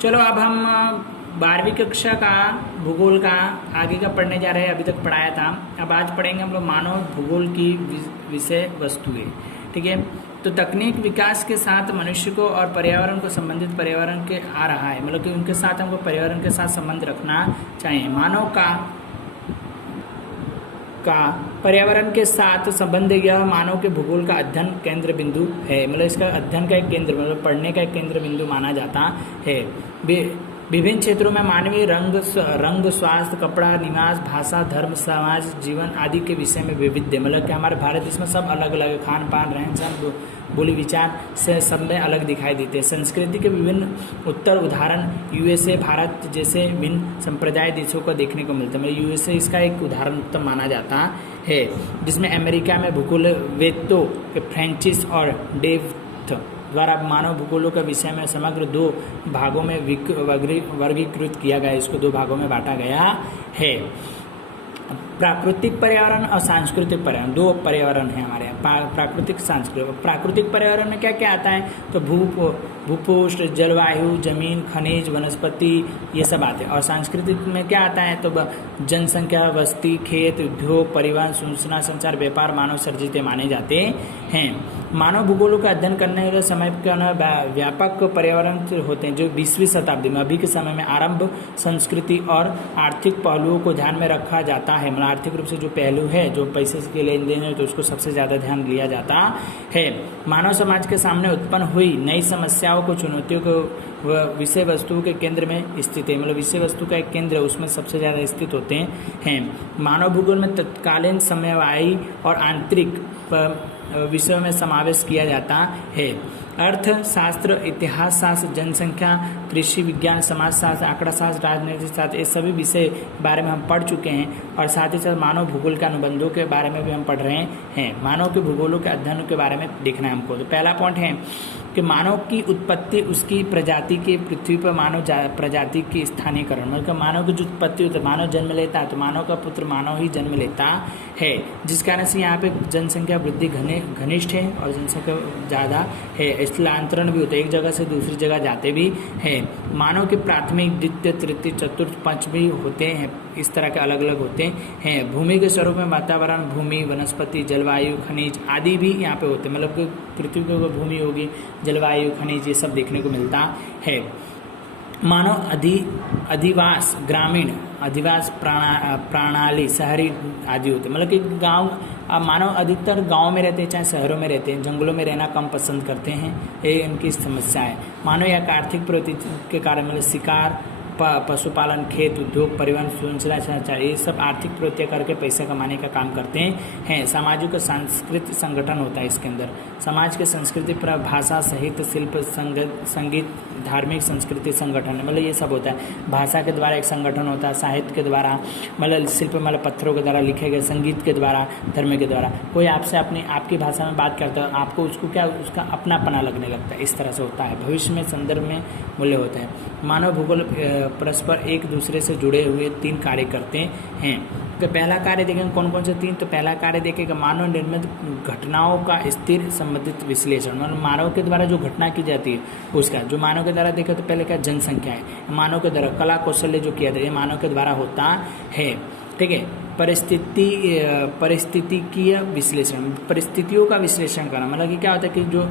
चलो अब हम 12वीं कक्षा का भूगोल का आगे का पढ़ने जा रहे हैं। अभी तक पढ़ाया था, अब आज पढ़ेंगे हम लोग मानव भूगोल की विषय वस्तुएं। ठीक है, तो तकनीक विकास के साथ मनुष्य को और पर्यावरण को संबंधित पर्यावरण के आ रहा है, मतलब कि उनके साथ हमको पर्यावरण के साथ संबंध रखना चाहिए। मानव का पर्यावरण के साथ संबंध यह मानव के भूगोल का अध्ययन केंद्र बिंदु है, मतलब इसका अध्ययन का एक केंद्र, मतलब पढ़ने का एक केंद्र बिंदु माना जाता है। विभिन्न क्षेत्रों में मानवीय रंग स्वास्थ्य, कपड़ा, निवास, भाषा, धर्म, समाज, जीवन आदि के विषय में विविध, मतलब कि हमारे भारत देश में सब अलग अलग खान पान, रहन सहन, बोली विचार से सब में अलग दिखाई देते हैं। संस्कृति के विभिन्न उत्तर उदाहरण यूएसए, भारत जैसे भिन्न संप्रदाय देशों को देखने को मिलता है। मतलब यूएसए इसका एक उदाहरण तो माना जाता है, जिसमें अमेरिका में भूगोलवेत्तों के फ्रेंचिस और डेव द्वारा मानव भूगोलों के विषय में समग्र 2 भागों में वर्गीकृत किया गया है। इसको 2 भागों में बांटा गया है। प्राकृतिक पर्यावरण और सांस्कृतिक पर्यावरण, 2 पर्यावरण है हमारे यहाँ, प्राकृतिक सांस्कृतिक। प्राकृतिक पर्यावरण में क्या क्या आता है, तो भूपृष्ठ, जलवायु, जमीन, खनिज, वनस्पति, ये सब आते हैं। और सांस्कृतिक में क्या आता है, तो जनसंख्या, बस्ती, खेत, उद्योग, परिवहन, सूचना संचार, व्यापार मानव सर्जित माने जाते हैं। मानव भूगोलों का अध्ययन करने के समय के व्यापक पर्यावरण होते हैं, जो 20वीं शताब्दी में, अभी के समय में आरंभ संस्कृति और आर्थिक पहलुओं को ध्यान में रखा जाता है। मतलब आर्थिक रूप से जो पहलू है, जो पैसे के लेन देन है, तो उसको सबसे ज़्यादा ध्यान दिया जाता है। मानव समाज के सामने उत्पन्न हुई नई समस्याओं को, चुनौतियों को विषय वस्तु के केंद्र में स्थित है, मतलब विषय वस्तु का एक केंद्र उसमें सबसे ज़्यादा स्थित होते हैं। मानव भूगोल में तत्कालीन समवायी और आंतरिक विषयों में समावेश किया जाता है। अर्थशास्त्र, इतिहास शास्त्र, जनसंख्या, कृषि विज्ञान, समाजशास्त्र, आंकड़ा शास्त्र, राजनीतिक शास्त्र, ये सभी विषय बारे में हम पढ़ चुके हैं। और साथ ही साथ मानव भूगोल के अनुबंधों के बारे में भी हम पढ़ रहे हैं। मानव के भूगोलों के अध्ययन के बारे में देखना है हमको। तो पहला पॉइंट है कि मानव की उत्पत्ति, उसकी प्रजाति के, पृथ्वी पर मानव प्रजाति की स्थानीयकरण, मतलब मानव की जो उत्पत्ति होती है, मानव जन्म लेता है तो मानव का पुत्र मानव ही जन्म लेता है, जिस कारण से यहाँ पे जनसंख्या वृद्धि घनिष्ठ है और जनसंख्या ज़्यादा है। स्थलांतरण भी होता है, एक जगह से दूसरी जगह जाते भी हैं। मानव के प्राथमिक, द्वितीय, तृतीय, चतुर्थ, पंच भी होते हैं, इस तरह के अलग अलग होते हैं। भूमि के स्वरूप में वातावरण, भूमि, वनस्पति, जलवायु, खनिज आदि भी यहाँ पे होते हैं, मतलब पृथ्वी की भूमि होगी, जलवायु, खनिज, ये सब देखने को मिलता है। मानव अधिवास, ग्रामीण अधिवास प्रणाली, शहरी आदि होते हैं, मतलब कि गांव, मानव अधिकतर गांव में रहते हैं, चाहे शहरों में रहते हैं, जंगलों में रहना कम पसंद करते हैं, ये इनकी समस्या है। मानव या आर्थिक प्रवृत्ति के कारण, मतलब शिकार, पशुपालन, खेत, उद्योग, परिवहन, सूचना संचार, ये सब आर्थिक प्रवृत्तियाँ करके पैसा कमाने का काम करते हैं। सामाजिक और सांस्कृतिक संगठन होता है इसके अंदर, समाज के संस्कृति पर भाषा, साहित्य, शिल्प, संगीत, धार्मिक संस्कृति संगठन, मतलब ये सब होता है। भाषा के द्वारा एक संगठन होता है, साहित्य के द्वारा, मतलब शिल्प, मतलब पत्थरों के द्वारा लिखे गए, संगीत के द्वारा, धर्म के द्वारा। कोई आपसे आपकी भाषा में बात करता है, आपको उसको क्या, उसका अपनापना लगने लगता है, इस तरह से होता है। भविष्य में संदर्भ में मूल्य होता है। मानव भूगोल परस्पर एक दूसरे से जुड़े हुए 3 कार्य करते हैं। तो पहला कार्य देखेंगे कौन कौन से 3, तो पहला कार्य देखेगा मानव निर्मित घटनाओं का स्थिर संबंधित विश्लेषण, मतलब मानव के द्वारा जो घटना की जाती है उसका, जो मानव के द्वारा देखा तो पहले क्या जनसंख्या है, मानव के द्वारा कला कौशल्य जो किया जाता है, ये मानव के द्वारा होता है। ठीक है, परिस्थितिकीय विश्लेषण, परिस्थितियों का विश्लेषण करना, मतलब कि क्या होता है कि जो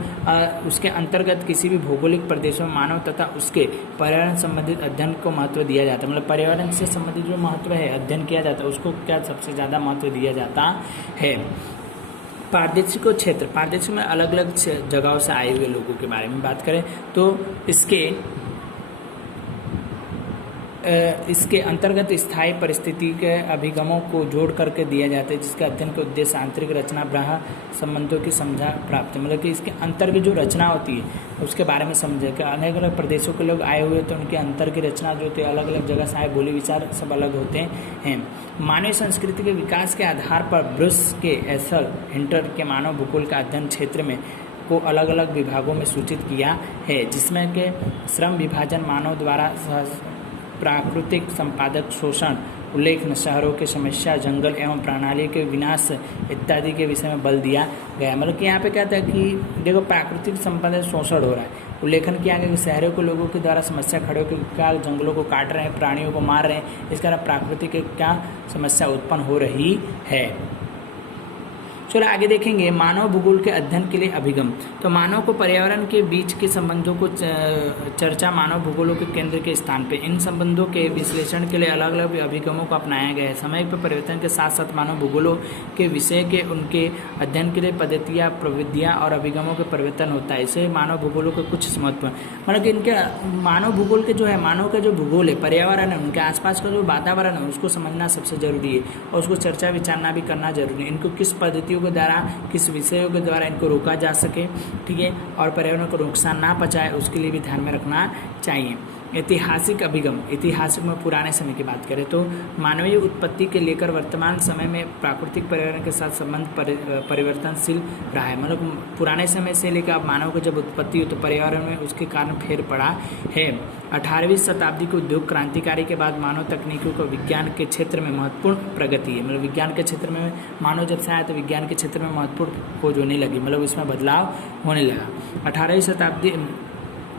उसके अंतर्गत किसी भी भौगोलिक प्रदेश में मानव तथा उसके पर्यावरण संबंधित अध्ययन को महत्व दिया जाता है, मतलब पर्यावरण से संबंधित जो महत्व है अध्ययन किया जाता है उसको क्या सबसे ज़्यादा महत्व दिया जाता है। पारदर्शिक क्षेत्र, पारदर्शिक में अलग अलग जगहों से आए हुए लोगों के बारे में बात करें तो इसके अंतर्गत स्थायी परिस्थिति के अभिगमों को जोड़ करके दिया जाता है, जिसका अध्ययन का उद्देश्य आंतरिक रचना बाह्य संबंधों की समझा प्राप्त है, मतलब कि इसके अंतर की जो रचना होती है उसके बारे में समझे कि अलग अलग प्रदेशों के लोग आए हुए तो उनके अंतर की रचना जो होती है, अलग अलग जगह से आए, बोली विचार सब अलग होते हैं। मानवीय संस्कृति के विकास के आधार पर ब्रूस के एसल हिंटर के मानव भूगोल का अध्ययन क्षेत्र में को अलग अलग विभागों में सूचित किया है, जिसमें के श्रम विभाजन, मानव द्वारा प्राकृतिक संपादक शोषण, उल्लेख, शहरों की समस्या, जंगल एवं प्रणाली के विनाश इत्यादि के विषय में बल दिया गया। मतलब कि यहाँ पे क्या था कि देखो प्राकृतिक संपदा शोषण हो रहा है, उल्लेखन किया गया कि शहरों के लोगों के द्वारा समस्या खड़े होकर क्या जंगलों को काट रहे हैं, प्राणियों को मार रहे हैं, इस कारण प्राकृतिक क्या समस्या उत्पन्न हो रही है। चलो आगे देखेंगे मानव भूगोल के अध्ययन के लिए अभिगम। तो मानव को पर्यावरण के बीच के संबंधों को चर्चा मानव भूगोलों के केंद्र के स्थान पे इन संबंधों के विश्लेषण के लिए अलग अलग अभिगमों को अपनाया गया है। समय पर परिवर्तन के साथ साथ मानव भूगोलों के विषय के उनके अध्ययन के लिए पद्धतियाँ, प्रविधियाँ और अभिगमों के परिवर्तन होता है। इसे मानव भूगोलों के कुछ महत्व मतलब कि इनके मानव भूगोल के जो है, मानव का जो भूगोल है, पर्यावरण है, उनके आसपास का जो वातावरण है उसको समझना सबसे जरूरी है और उसको चर्चा विचारना भी करना जरूरी है। इनको किस पद्धतियों के द्वारा, किस विषयों के द्वारा इनको रोका जा सके, ठीक है, और पर्यावरण को नुकसान ना पहुंचाए उसके लिए भी ध्यान में रखना चाहिए। ऐतिहासिक अभिगम, ऐतिहासिक में पुराने समय की बात करें तो मानवीय उत्पत्ति के लेकर वर्तमान समय में प्राकृतिक पर्यावरण के साथ संबंध परिवर्तनशील रहा है। मतलब पुराने समय से लेकर अब मानव की जब उत्पत्ति हुई तो पर्यावरण में उसके कारण फेर पड़ा है। 18वीं शताब्दी के उद्योग क्रांतिकारी के बाद मानव तकनीकों को विज्ञान के क्षेत्र में महत्वपूर्ण प्रगति है। मतलब विज्ञान के क्षेत्र में मानव जब से आया तो विज्ञान के क्षेत्र में महत्वपूर्ण खोज होने लगी, मतलब इसमें बदलाव होने लगा। 18वीं शताब्दी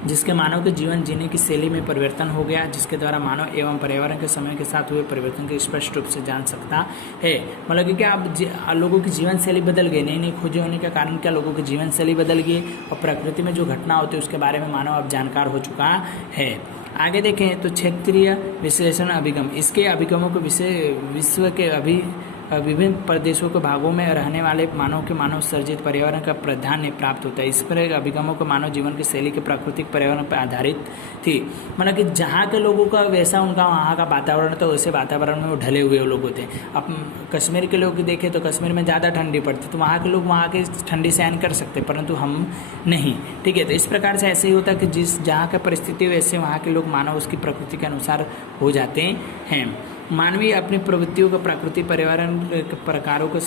जिसके मानव के जीवन जीने की शैली में परिवर्तन हो गया, जिसके द्वारा मानव एवं पर्यावरण के समय के साथ हुए परिवर्तन को स्पष्ट रूप से जान सकता है। मतलब कि क्या अब लोगों की जीवन शैली बदल गई, नई नई खोजें होने के कारण क्या लोगों की जीवन शैली बदल गई और प्रकृति में जो घटना होती है उसके बारे में मानव अब जानकार हो चुका है। आगे देखें तो क्षेत्रीय विश्लेषण अभिगम, इसके अभिगमों को विश्व के विभिन्न प्रदेशों के भागों में रहने वाले मानव के मानव सर्जित पर्यावरण का प्राधान्य प्राप्त होता है। इस पर अभिगमों को मानव जीवन की शैली के प्राकृतिक पर्यावरण पर आधारित थी। मतलब कि जहाँ के लोगों का वैसा उनका वहाँ का वातावरण था, वैसे वातावरण में वो ढले हुए लोग होते हैं। अब कश्मीर के लोग देखें तो कश्मीर में ज़्यादा ठंडी पड़ती तो वहाँ के लोग वहाँ के ठंडी सहन कर सकते, परंतु हम नहीं, ठीक है। तो इस प्रकार से ऐसे ही होता है कि जिस जहाँ का परिस्थिति वैसे वहाँ के लोग मानव उसकी प्रकृति के अनुसार हो जाते हैं। मानवीय अपनी प्रवृत्तियों का प्राकृतिक पर्यावरण के प्रकारों का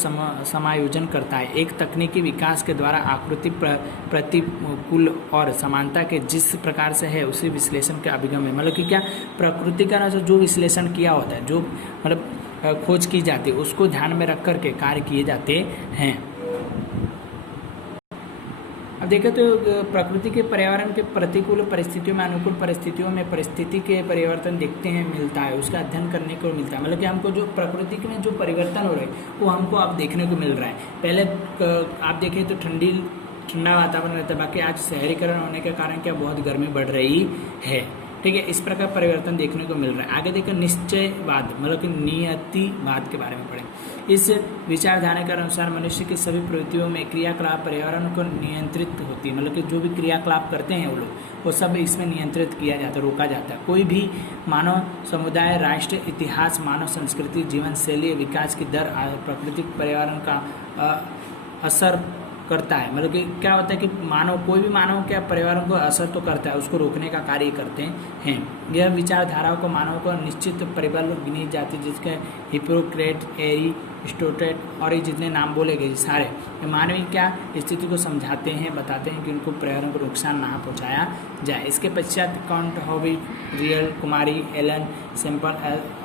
समायोजन करता है। एक तकनीकी विकास के द्वारा आकृति प्रतिकूल और समानता के जिस प्रकार से है उसी विश्लेषण के अभिगम है। मतलब कि क्या प्रकृति का जो विश्लेषण किया होता है, जो मतलब खोज की जाती है उसको ध्यान में रख करके कार्य किए जाते हैं। अब देखें तो प्रकृति के पर्यावरण के प्रतिकूल परिस्थितियों में अनुकूल परिस्थितियों में परिस्थिति के परिवर्तन देखते हैं मिलता है, उसका अध्ययन करने को मिलता है। मतलब कि हमको जो प्रकृति में जो परिवर्तन हो रहा है वो हमको अब देखने को मिल रहा है। पहले आप देखें तो ठंडा वातावरण रहता है, बाकी आज शहरीकरण होने के कारण क्या बहुत गर्मी बढ़ रही है, ठीक है। इस प्रकार परिवर्तन देखने को मिल रहा है। आगे देखो निश्चयवाद, मतलब कि नियतिवाद के बारे में पढ़ें। इस विचारधारा के अनुसार मनुष्य की सभी प्रवृत्तियों में क्रियाकलाप पर्यावरण को नियंत्रित होती है। मतलब कि जो भी क्रियाकलाप करते हैं वो लोग, वो सब इसमें नियंत्रित किया जाता है, रोका जाता है। कोई भी मानव समुदाय, राष्ट्र, इतिहास, मानव संस्कृति, जीवन शैली, विकास की दर प्राकृतिक पर्यावरण का असर करता है। मतलब कि क्या होता है कि कोई भी मानव क्या पर्यावरण को असर तो करता है, उसको रोकने का कार्य करते हैं। यह विचारधाराओं को मानव को निश्चित परिबल गिनी जाती है, जिसके हिप्पोक्रेट, एरिस्टोटल और ये जितने नाम बोले गए सारे मानवीय क्या स्थिति को समझाते हैं, बताते हैं कि उनको पर्यावरण को नुकसान ना पहुंचाया जाए। इसके पश्चात काउंट हॉबी, रियल, कुमारी, एलन, सिंपल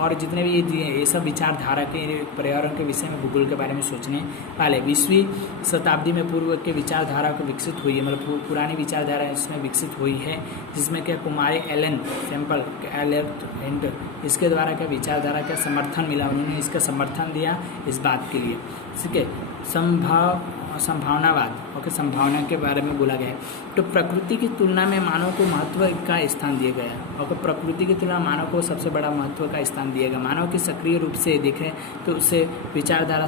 और जितने भी ये सब विचारधारा के पर्यावरण के विषय में भूगोल के बारे में सोचने वाले 20वीं शताब्दी में पूर्व के विचारधारा को विकसित हुई है। मतलब पुरानी विचारधारा इसमें विकसित हुई है, जिसमें क्या कुमारी, एलन, सिंपल, एंड इसके द्वारा क्या विचारधारा का समर्थन मिला, उन्होंने इसका समर्थन दिया इस बात के लिए, ठीक है। संभावनावाद, ओके, संभावना के बारे में बोला गया है। तो प्रकृति की तुलना में मानव को महत्व का स्थान दिया गया है। और प्रकृति की तुलना मानव को सबसे बड़ा महत्व का स्थान दिया गया। मानव की सक्रिय रूप से देखें तो उसे विचारधारा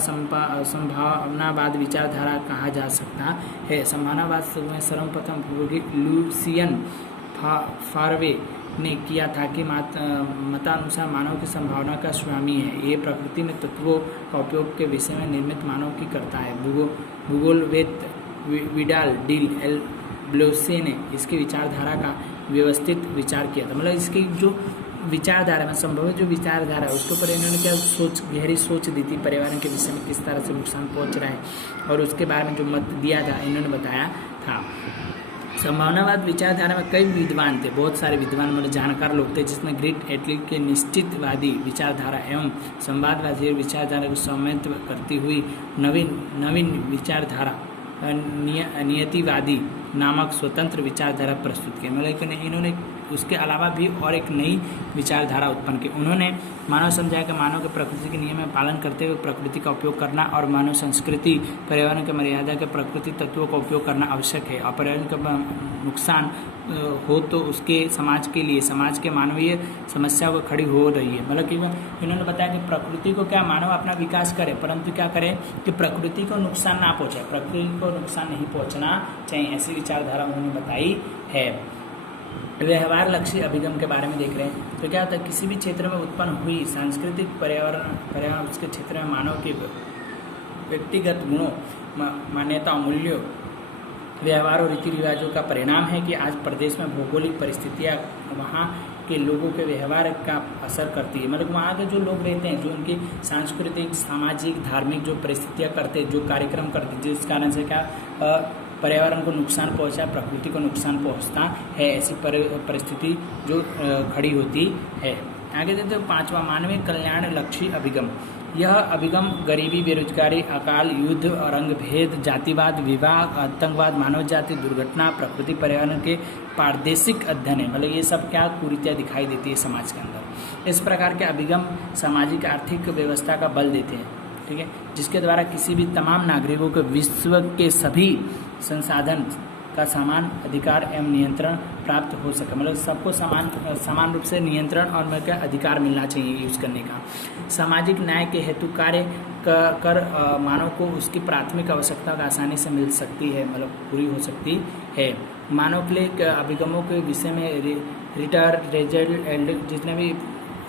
संभावनावाद विचारधारा कहा जा सकता है। संभावनावाद में सर्वप्रथम लुसियन फारवे ने किया था कि मतानुसार मानव की संभावना का स्वामी है। ये प्रकृति में तत्वों का उपयोग के विषय में निर्मित मानव की करता है। भूगोलवेद विडाल डील एल ब्लोसे ने इसकी विचारधारा का व्यवस्थित विचार किया था। मतलब इसकी जो विचारधारा में संभव जो विचारधारा है उसके ऊपर इन्होंने क्या गहरी सोच दी थी, पर्यावरण के विषय में किस तरह से नुकसान पहुंच रहा है और उसके बारे में जो मत दिया था इन्होंने बताया था। संभावनावाद विचारधारा में कई विद्वान थे, बहुत सारे विद्वान मतलब जानकार लोग थे, जिसमें ग्रीक एटलिक के निश्चितवादी विचारधारा एवं संवादवादी विचारधारा को समन्वित करती हुई नवीन विचारधारा नियतिवादी नामक स्वतंत्र विचारधारा प्रस्तुत की। मतलब इन्होंने उसके अलावा भी और एक नई विचारधारा उत्पन्न की। उन्होंने मानव समझाया कि मानव के प्रकृति के नियम में पालन करते हुए प्रकृति का उपयोग करना और मानव संस्कृति पर्यावरण के मर्यादा के प्रकृति तत्वों का उपयोग करना आवश्यक है। और पर्यावरण का नुकसान हो तो उसके समाज के लिए, समाज के मानवीय समस्या को खड़ी हो रही है। मतलब कि इन्होंने बताया कि प्रकृति को क्या मानव अपना विकास करे, परंतु क्या करे कि प्रकृति को नुकसान ना पहुँचाए, प्रकृति को नुकसान नहीं पहुँचना चाहिए, ऐसी विचारधारा उन्होंने बताई है। व्यवहार लक्ष्य अभिगम के बारे में देख रहे हैं तो क्या होता है, किसी भी क्षेत्र में उत्पन्न हुई सांस्कृतिक पर्यावरण उसके क्षेत्र में मानव के व्यक्तिगत गुणों, मान्यताओं, मूल्यों, व्यवहार और रीति रिवाजों का परिणाम है कि आज प्रदेश में भौगोलिक परिस्थितियाँ वहाँ के लोगों के व्यवहार का असर करती है। मतलब वहाँ के जो लोग रहते हैं, जो उनकी सांस्कृतिक, सामाजिक, धार्मिक जो परिस्थितियाँ करते, जो कार्यक्रम करते, जिस कारण से क्या पर्यावरण को नुकसान पहुँचा, प्रकृति को नुकसान पहुँचता है, ऐसी परिस्थिति जो खड़ी होती है। आगे देखते हैं 5वां मानवीय कल्याण लक्ष्य अभिगम। यह अभिगम गरीबी, बेरोजगारी, अकाल, युद्ध, रंग भेद, जातिवाद, विवाह, आतंकवाद, मानव जाति, दुर्घटना, प्रकृति, पर्यावरण के पारदेशिक अध्ययन है। मतलब ये सब क्या कुरीतियाँ दिखाई देती है समाज के अंदर। इस प्रकार के अभिगम सामाजिक आर्थिक व्यवस्था का बल देते हैं, ठीक है, जिसके द्वारा किसी भी तमाम नागरिकों को विश्व के सभी संसाधन का समान अधिकार एवं नियंत्रण प्राप्त हो सके। मतलब सबको समान रूप से नियंत्रण और क्या अधिकार मिलना चाहिए यूज़ करने का। सामाजिक न्याय के हेतु कार्य कर मानव को उसकी प्राथमिक आवश्यकता का आसानी से मिल सकती है, मतलब पूरी हो सकती है। मानव के लिए अभिगमों के विषय में रिजल्ट जितने भी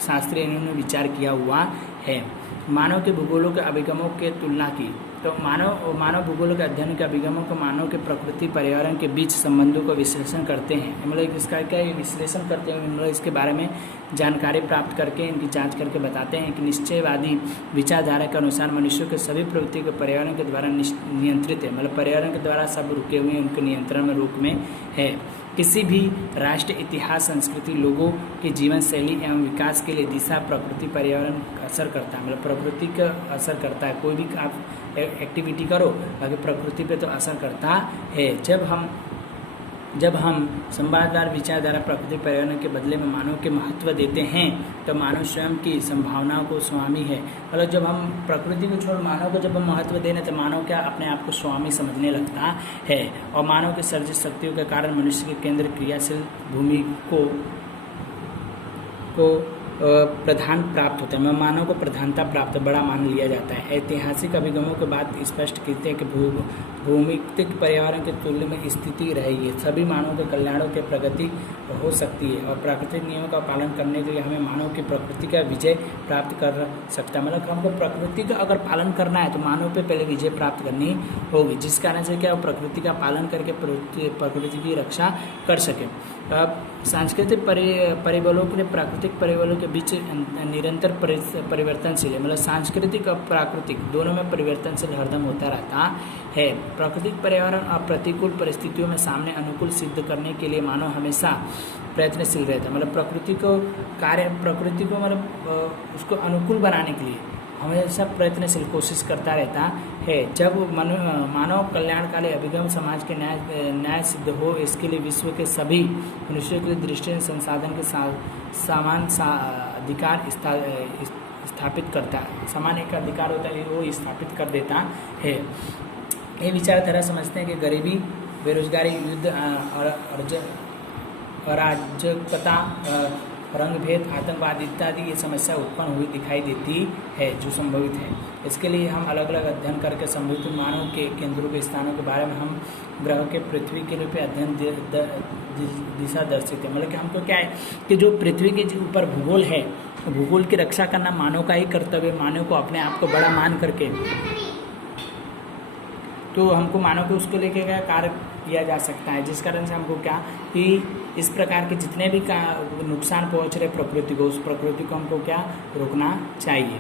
शास्त्री इन्होंने विचार किया हुआ है। मानव के भूगोलों के अभिगमों के तुलना की तो मानव भूगोल के अध्ययन के अभिगमों को मानव के प्रकृति पर्यावरण के बीच संबंधों का विश्लेषण करते हैं। मतलब इसका क्या विश्लेषण करते हैं, मतलब इसके बारे में जानकारी प्राप्त करके इनकी जांच करके बताते हैं कि निश्चयवादी विचारधारा के अनुसार मनुष्यों के सभी प्रवृत्ति को पर्यावरण के द्वारा नियंत्रित है। मतलब पर्यावरण के द्वारा सब रुके हुए हैं, उनके नियंत्रण में रूप में है। किसी भी राष्ट्र, इतिहास, संस्कृति, लोगों के जीवन शैली एवं विकास के लिए दिशा प्रकृति पर्यावरण असर करता है। मतलब प्रकृति का असर करता है, कोई भी आप एक्टिविटी करो बाकी प्रकृति पे तो असर करता है। जब हम संवाददार विचारधारा प्रकृति पर्यावरण के बदले में मानव के महत्व देते हैं तो मानव स्वयं की संभावनाओं को स्वामी है। मतलब जब हम प्रकृति को छोड़ मानव को जब हम महत्व देने तो मानव क्या अपने आप को स्वामी समझने लगता है। और मानव के सर्जित शक्तियों के कारण मनुष्य के केंद्र क्रियाशील भूमि को प्रधान प्राप्त होता है। मानव को प्रधानता प्राप्त बड़ा मान लिया जाता है। ऐतिहासिक अभिगमों के बाद स्पष्ट कहते हैं कि भौमिक पर्यावरण के तुल्य में स्थिति रहेगी, सभी मानव के कल्याणों के प्रगति हो सकती है और प्राकृतिक नियमों का पालन करने के लिए हमें मानव की प्रकृति का विजय प्राप्त कर सकता है। मतलब हमको प्रकृति का अगर पालन करना है तो मानव पे पहले विजय प्राप्त करनी होगी, जिस कारण से क्या प्रकृति का पालन करके प्रकृति की रक्षा कर सके। अब सांस्कृतिक परिबलों के प्राकृतिक परिबलों के बीच निरंतर परिवर्तनशील है। मतलब सांस्कृतिक और प्राकृतिक दोनों में परिवर्तनशील हरदम होता रहता है। प्राकृतिक पर्यावरण और प्रतिकूल परिस्थितियों में सामने अनुकूल सिद्ध करने के लिए मानव हमेशा प्रयत्नशील रहता है। मतलब प्रकृति को मतलब उसको अनुकूल बनाने के लिए हमेशा प्रयत्नशील कोशिश करता रहता है। जब मानव कल्याणकारी अभिगम समाज के न्याय सिद्ध हो, इसके लिए विश्व के सभी मनुष्यों के दृष्टि संसाधन के समान अधिकार स्थापित करता है। समान एक अधिकार होता है वो स्थापित कर देता है। ये विचारधारा समझते हैं कि गरीबी, बेरोजगारी, युद्ध, अराजकता, रंग भेद, आतंकवाद इत्यादि ये समस्या उत्पन्न हुई दिखाई देती है जो संभवित है। इसके लिए हम अलग अलग अध्ययन करके संभवित मानव के केंद्रों के स्थानों के बारे में हम ग्रह के पृथ्वी के रूप में अध्ययन दिशा दर्शित है। मतलब कि हमको क्या है कि जो पृथ्वी के ऊपर भूगोल है, भूगोल की रक्षा करना मानव का ही कर्तव्य। मानव को अपने आप को बड़ा मान करके तो हमको मानव को उसको लेके क्या कार्य किया जा सकता है, जिस कारण से हमको क्या कि इस प्रकार के जितने भी नुकसान पहुंच रहे प्रकृति को, उस प्रकृति को हमको क्या रोकना चाहिए।